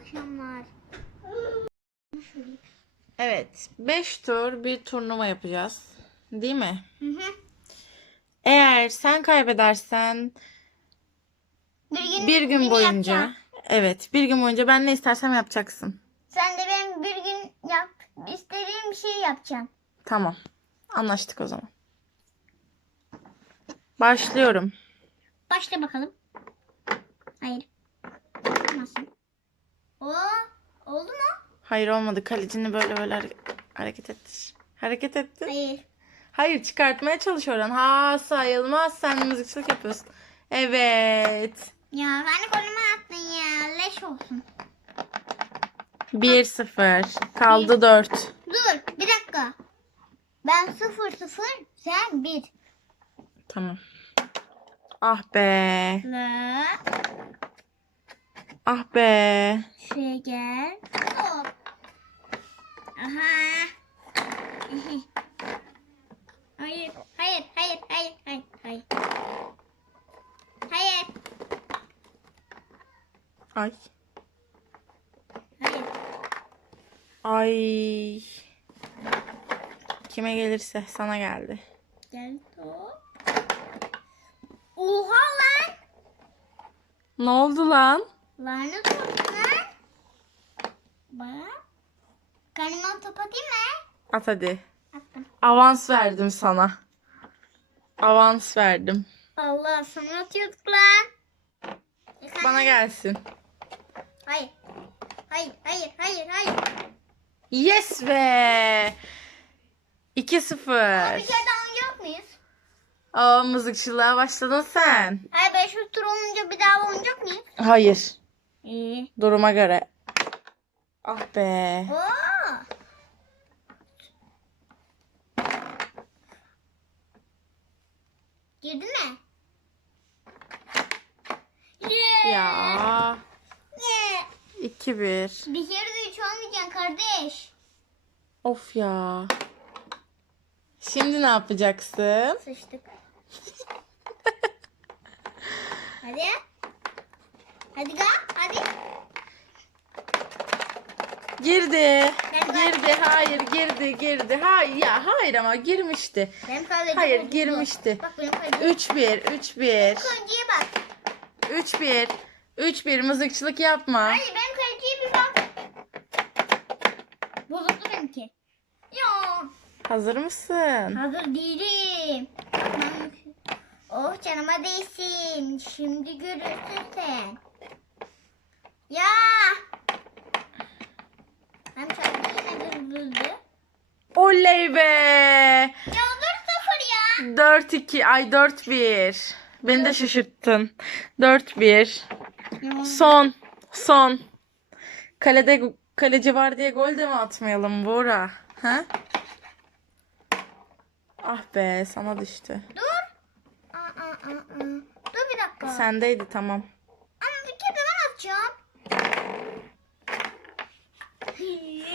akşamlar. Evet. 5 tur bir turnuva yapacağız. Değil mi? Hı hı. Eğer sen kaybedersen Bir gün, bir gün boyunca yapacağım. evet bir gün boyunca ben ne istersem yapacaksın. Sen de benim bir gün yap. istediğim bir şey yapacaksın. Tamam. Anlaştık o zaman. Başlıyorum. Başla bakalım. Hayır. Nasıl? Oo, oldu mu? Hayır olmadı. Kalecini böyle böyle hare- hareket ettir. Hareket ettir. Hayır. Hayır çıkartmaya çalış oradan. Ha sayılmaz. Sen müzikçilik yapıyorsun. Evet. Ya hani koluma attın ya. Leş olsun. 1-0. Kaldı 4. Dur bir dakika. Ben sıfır sıfır sen bir. Tamam. Ah be. Ve Ah be. şuraya gel. Hop. Aha. hayır, hayır, hayır, hayır, hayır, hayır. Hayır, Ay. hayır. Ay. Kime gelirse sana geldi. Gel top. Oha lan. Ne oldu lan? Lanet olsun lan. Bak. Kanıma top atayım mı? At hadi. Attım. Avans verdim sana. Avans verdim. Allah sana atıyorduk lan. E sen- Bana gelsin. Hayır. Hayır, hayır, hayır, hayır. Yes be. Bir 2-0. kere daha oynayacak mıyız? Aa mızıkçılığa başladın sen. Hayır, 5 tur olunca bir daha oynayacak mıyız? Hayır. İyi. Duruma göre. Ah be. Girdi mi? Yeah. Ya. Yeah. 2-1. Bir kere de üç olmayacaksın kardeş. Of ya. Şimdi ne yapacaksın? Sıçtık. hadi. Hadi ga, hadi. Girdi. Ben- Girdi. Hayır girdi. Girdi. Hayır ya hayır ama girmişti. Benim Hayır, girmişti. Bak benim kalecim. 3-1. 3-1. Kaleciye bak. 3-1. 3-1 mızıkçılık yapma. Hayır benim kaleciye bir bak. Bozuldu benimki. Ya. Hazır mısın? Hazır değilim. Oh canıma değsin. Şimdi görürsün sen. Ya. Ben çaldı yine kırıldı. Oley be. Ya dur sıfır ya. 4-2. Ay 4-1. Beni de şaşırttın. 4-1. Son. Son. Kalede kaleci var diye gol de mi atmayalım Buğra? Ha? Ah be sana düştü. Dur. Aa, aa, aa. Dur bir dakika. Sendeydi tamam. Ama bir kere de ben atacağım.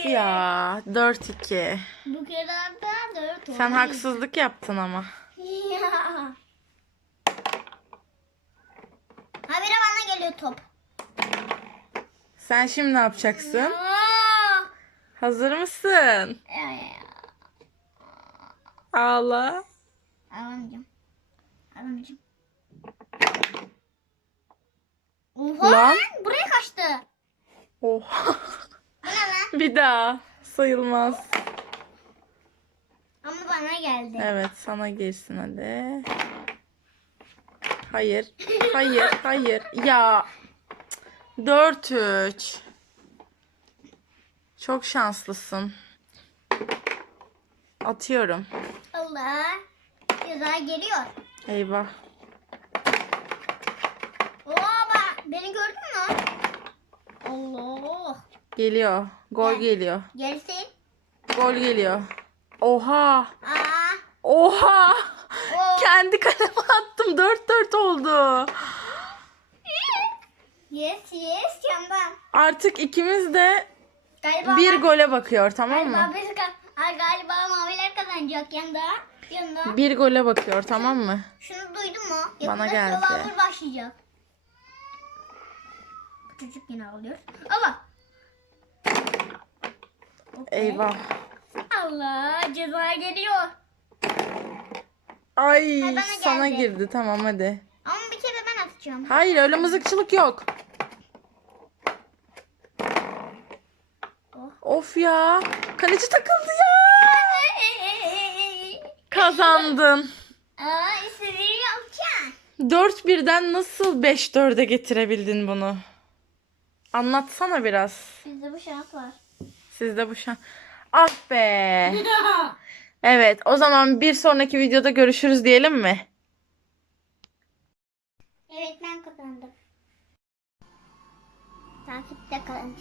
Ya 4-2. Bu dört oldu. Sen haksızlık yaptın ama. Ya. Habire bana geliyor top. Sen şimdi ne yapacaksın? Aa. Hazır mısın? Ya, ya, ya. Ağla. Alamayacağım. Alamayacağım. Oha Lan. Buraya kaçtı. Oh. Bir daha. Sayılmaz. Ama bana geldi. Evet sana girsin hadi. Hayır. Hayır. Hayır. Ya. 4-3. Çok şanslısın. Atıyorum. Allah. Ceza geliyor. Eyvah. Oha. Beni gördün mü? Allah. Geliyor. Gol Gel. geliyor. Gelsin. Gol geliyor. Oha. Aa. Oha. O. Kendi kaleme attım. 4-4 oldu. Yes yes yandan. Artık ikimiz de Galiba bir gole bakıyor tamam Galiba mı? biz galiba maviler kazanacak yanda. Yanda. Bir gole bakıyor tamam mı? Şunu duydun mu? Bana Yakında geldi. Survivor başlayacak. Çocuk yine alıyor. Allah. Eyvah. Allah ceza geliyor. Ay Ha, sana geldi. girdi tamam hadi. Ama bir kere ben atacağım. Hayır öyle mızıkçılık yok. Oh. Of ya. Kaleci takıldı ya. Kazandın. Aa istediğimi yapacağım. 4-1'den nasıl 5-4'e getirebildin bunu? Anlatsana biraz. Bizde bu şans var. Sizde bu şan. Ah be. Evet o zaman bir sonraki videoda görüşürüz diyelim mi? evet ben kazandım. Takipte kalın.